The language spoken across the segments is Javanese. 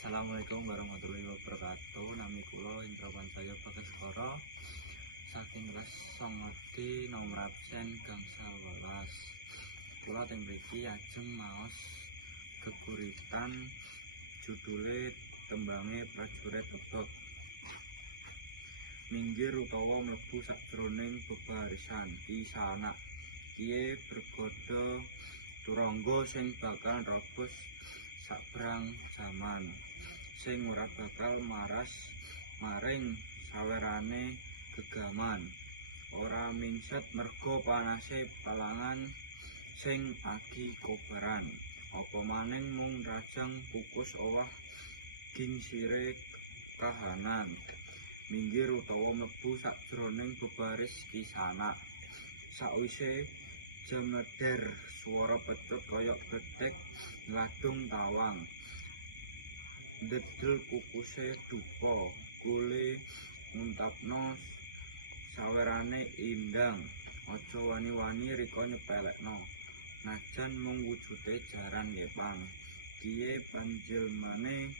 Assalamualaikum warahmatullahi wabarakatuh. Nami kula Indra Pancaya Bagaskara saking kelas 9D nomor absen gangsal 12. Kula teng mriki ajeng maos geguritan judule tembange prajurit lebet. Minggir utawa mlebu sajroning bebarisan Kisana. Kiye bergodo turangga sing bakal robos sabrang zaman, sing ora bakal maras maring sawerane gegaman, ora mingset merga panase palangan sing agi kobaran, apa maning mung rajang pukus owah gingsire kahanan. Minggir utawa mlebu sajroning bebaris Kisana. Sakwise jam neder, swara pecut kaya gethek ngladung tawang. Ndedel pukuse dupa, kule nguntapno sawerane indang. Aja wani-wani rika nyepelekno, najan mung wujude jaran ngepang. Kiye panjenengane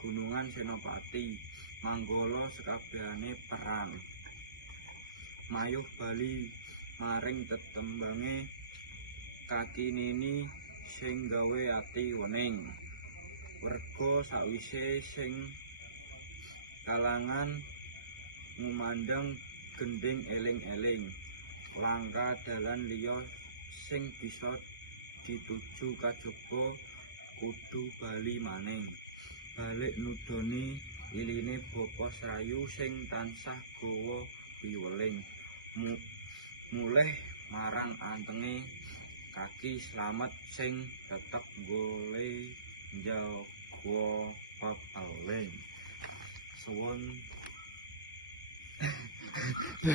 Gunungan Senopati, manggala sekabehane perang. Mayuh bali maring tetembange Kakinini sing gawe ati wening. Werga sawise sing kalangan ngumandang gending eling-eling. Langka dalan liya sing bisa dituju kajaba kudu bali maning. Balik nudoni iline bapa Srayu sing tansah gawa piweling. Mulih marang antenge Kaki Slamet sing tetep goleh njaga papaling. Suwun.